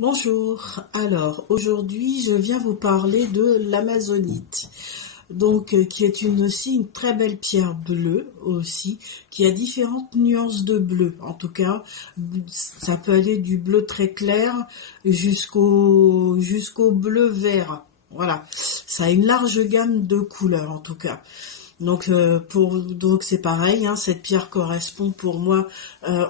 Bonjour, alors aujourd'hui je viens vous parler de l'amazonite, donc qui est aussi une très belle pierre bleue aussi, qui a différentes nuances de bleu, en tout cas ça peut aller du bleu très clair jusqu'au bleu vert, voilà, ça a une large gamme de couleurs en tout cas. Donc c'est pareil, hein, cette pierre correspond pour moi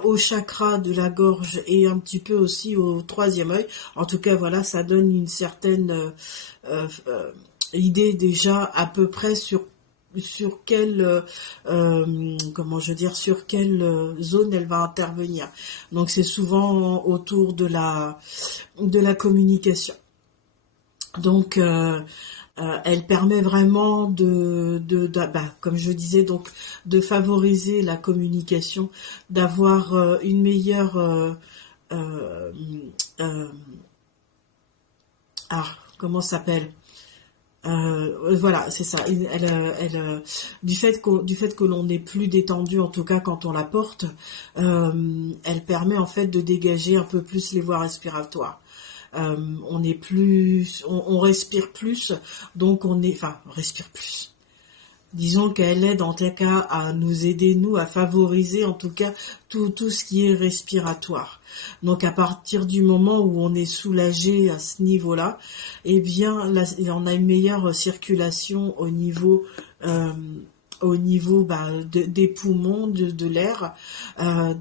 au chakra de la gorge et un petit peu aussi au troisième œil. En tout cas, voilà, ça donne une certaine euh, euh, idée déjà à peu près sur quelle comment je veux dire sur quelle zone elle va intervenir. Donc c'est souvent autour de la communication. Donc elle permet vraiment comme je disais, donc de favoriser la communication, d'avoir une meilleure euh, euh, comment ça s'appelle, voilà, c'est ça. Du fait que l'on n'est plus détendu, en tout cas quand on la porte, elle permet en fait de dégager un peu plus les voies respiratoires. On est plus, on respire plus, donc respire plus. Disons qu'elle aide en tout cas à nous aider, nous, à favoriser en tout cas tout ce qui est respiratoire. Donc à partir du moment où on est soulagé à ce niveau-là, eh bien, là, on a une meilleure circulation euh, au niveau des poumons, de l'air.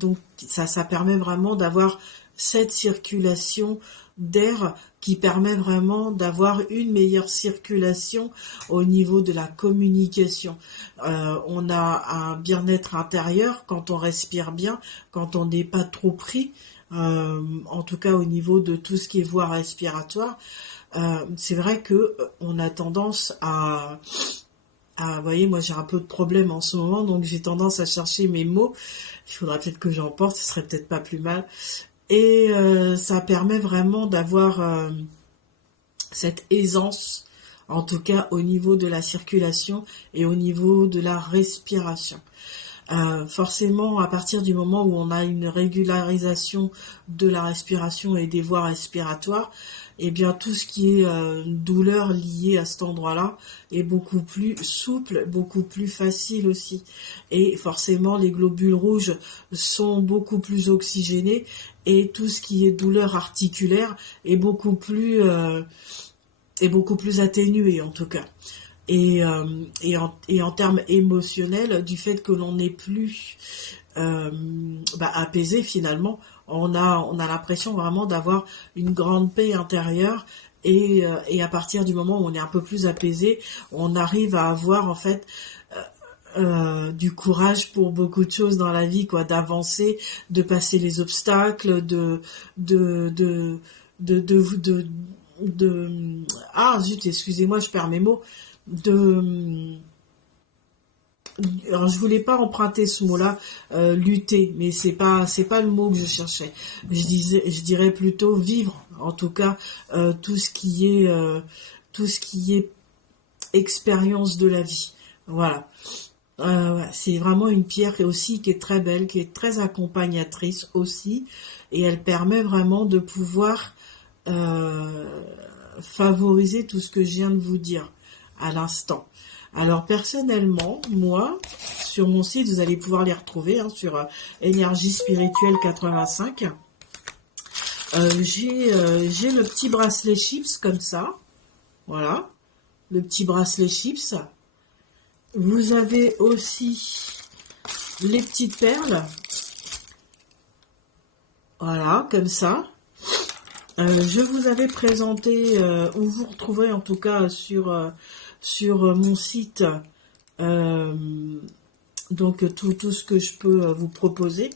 Donc ça permet vraiment d'avoir cette circulation d'air qui permet vraiment d'avoir une meilleure circulation au niveau de la communication. On a un bien-être intérieur quand on respire bien, quand on n'est pas trop pris, en tout cas au niveau de tout ce qui est voie respiratoire. C'est vrai que on a tendance vous voyez, moi j'ai un peu de problème en ce moment, donc j'ai tendance à chercher mes mots. Il faudra peut-être que j'en porte, ce serait peut-être pas plus mal. Et ça permet vraiment d'avoir cette aisance, en tout cas au niveau de la circulation et au niveau de la respiration. Forcément, à partir du moment où on a une régularisation de la respiration et des voies respiratoires, eh bien tout ce qui est douleur liée à cet endroit-là est beaucoup plus souple, beaucoup plus facile aussi. Et forcément, les globules rouges sont beaucoup plus oxygénés et tout ce qui est douleur articulaire est beaucoup plus atténué en tout cas. Et en termes émotionnels, du fait que l'on n'est plus apaisé finalement, on a l'impression vraiment d'avoir une grande paix intérieure et à partir du moment où on est un peu plus apaisé, on arrive à avoir en fait du courage pour beaucoup de choses dans la vie, quoi, d'avancer, de passer les obstacles, de de de de de, ah zut, excusez-moi, je perds mes mots, de alors je voulais pas emprunter ce mot-là, lutter, mais c'est pas le mot que je cherchais. Je dirais plutôt vivre, en tout cas tout ce qui est expérience de la vie. Voilà. Ouais, c'est vraiment une pierre aussi qui est très belle, qui est très accompagnatrice aussi, et elle permet vraiment de pouvoir euh, favoriser tout ce que je viens de vous dire à l'instant. Alors personnellement, moi, sur mon site, vous allez pouvoir les retrouver hein, sur Énergie Spirituelle 85. J'ai le petit bracelet chips comme ça, voilà, le petit bracelet chips. Vous avez aussi les petites perles, voilà, comme ça. Je vous avais présenté, ou vous retrouverez en tout cas sur mon site, euh, donc tout ce que je peux vous proposer.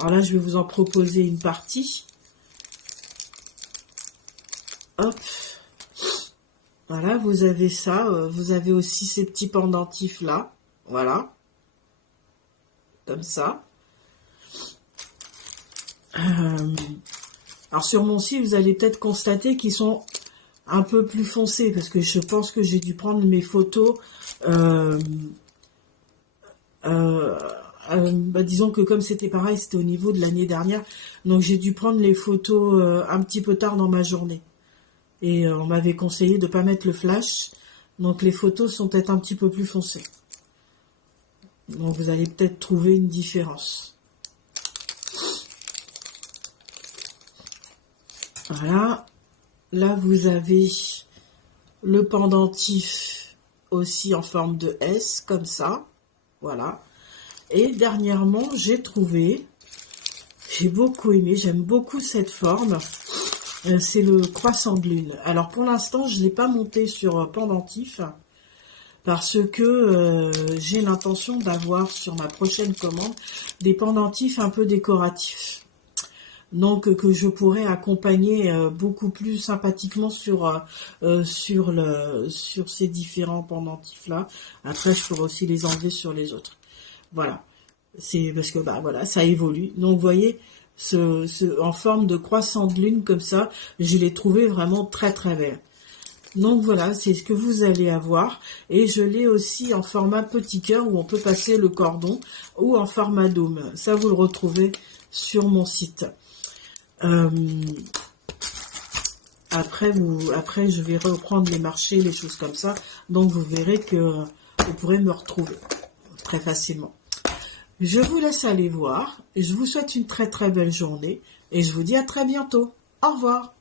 Alors là, je vais vous en proposer une partie. Hop, voilà, vous avez ça. Vous avez aussi ces petits pendentifs là, voilà, comme ça. Alors sur mon site, vous allez peut-être constater qu'ils sont un peu plus foncés parce que je pense que j'ai dû prendre mes photos euh, Disons que comme c'était pareil, c'était au niveau de l'année dernière, donc j'ai dû prendre les photos un petit peu tard dans ma journée. Et on m'avait conseillé de ne pas mettre le flash, donc les photos sont peut-être un petit peu plus foncées. Donc vous allez peut-être trouver une différence. Voilà. Là, vous avez le pendentif aussi en forme de S, comme ça. Voilà. Et dernièrement, j'ai beaucoup aimé, j'aime beaucoup cette forme. C'est le croissant de lune. Alors pour l'instant, je ne l'ai pas monté sur pendentif parce que j'ai l'intention d'avoir sur ma prochaine commande des pendentifs un peu décoratifs. Donc que je pourrais accompagner beaucoup plus sympathiquement sur ces différents pendentifs là. Après, je pourrais aussi les enlever sur les autres. Voilà, c'est parce que voilà, ça évolue. Donc vous voyez, en forme de croissant de lune comme ça, je l'ai trouvé vraiment très très belle. Donc voilà, c'est ce que vous allez avoir. Et je l'ai aussi en format petit cœur où on peut passer le cordon ou en format dôme. Ça, vous le retrouvez sur mon site. Après, je vais reprendre les marchés, les choses comme ça. Donc vous verrez que vous pourrez me retrouver très facilement. Je vous laisse aller voir. Je vous souhaite une très très belle journée et je vous dis à très bientôt. Au revoir.